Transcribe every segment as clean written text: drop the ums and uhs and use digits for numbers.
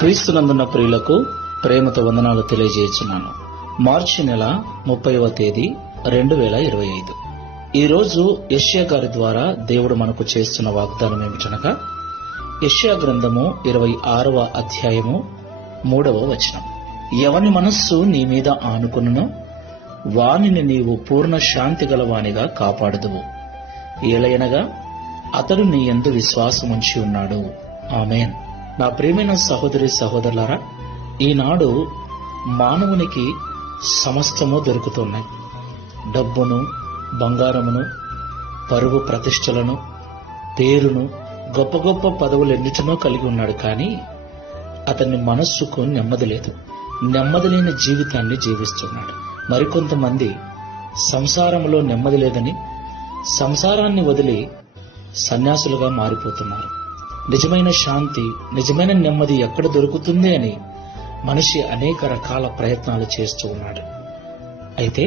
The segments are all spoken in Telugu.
క్రీస్తునందున్న ప్రియులకు ప్రేమతో వందనాలు తెలియజేస్తున్నాను. మార్చి నెల 30వ తేదీ 2025. ఈరోజు యెషయా గారి ద్వారా దేవుడు మనకు చేస్తున్న వాగ్దానం ఏమిటనగా, యెషయా గ్రంథము 26వ అధ్యాయము 3వ వచనం. ఎవని మనస్సు నీ మీద ఆనుకునునో వానిని నీవు పూర్ణ శాంతి గలవానిగా కాపాడుదువు, ఏలయనగా అతడు నీ యందు విశ్వాసముంచి ఉన్నాడు. ఆమేన్. నా ప్రియమైన సహోదరి సహోదరులారా, ఈనాడు మానవునికి సమస్తము దొరుకుతున్నాయి. డబ్బును, బంగారమును, పరువు ప్రతిష్టలను, పేరును, గొప్ప గొప్ప పదవులెన్నిటినో కలిగి ఉన్నాడు. కానీ అతని మనస్సుకు నెమ్మది లేదు. నెమ్మది లేని జీవితాన్ని జీవిస్తున్నాడు. మరికొంతమంది సంసారంలో నెమ్మది లేదని సంసారాన్ని వదిలి సన్యాసులుగా మారిపోతున్నారు. నిజమైన శాంతి, నిజమైన నెమ్మది ఎక్కడ దొరుకుతుంది అని మనిషి అనేక రకాల ప్రయత్నాలు చేస్తూ ఉన్నాడు. అయితే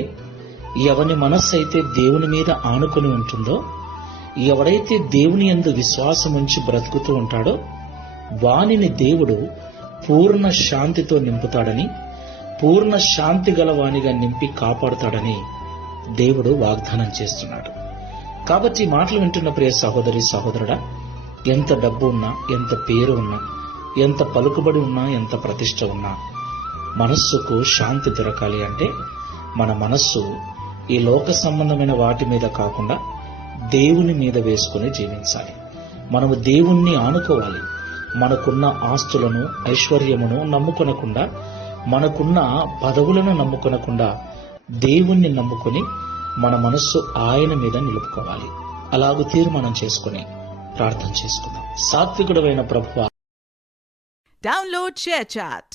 ఎవని మనస్సు అయితే దేవుని మీద ఆనుకుని ఉంటుందో, ఎవడైతే దేవుని యందు విశ్వాసం ఉంచి బ్రతుకుతూ ఉంటాడో వానిని దేవుడు పూర్ణ శాంతితో నింపుతాడని, పూర్ణ శాంతి గల వానిగా నింపి కాపాడుతాడని దేవుడు వాగ్దానం చేస్తున్నాడు. కాబట్టి ఈ మాటలు వింటున్న ప్రియ సహోదరి సహోదరుడా, ఎంత డబ్బు ఉన్నా, ఎంత పేరు ఉన్నా, ఎంత పలుకుబడి ఉన్నా, ఎంత ప్రతిష్ట ఉన్నా, మనస్సుకు శాంతి దొరకాలి అంటే మన మనస్సు ఈ లోక సంబంధమైన వాటి మీద కాకుండా దేవుని మీద వేసుకుని జీవించాలి. మనము దేవుణ్ణి ఆనుకోవాలి. మనకున్న ఆస్తులను, ఐశ్వర్యమును నమ్ముకొనకుండా, మనకున్న పదవులను నమ్ముకొనకుండా దేవుణ్ణి నమ్ముకొని మన మనస్సు ఆయన మీద నిలుపుకోవాలి. అలాగూ తీర్మానం చేసుకుని ప్రార్థన చేసుకుందాం. సాత్వికుడైన ప్రభువా, Download ShareChat.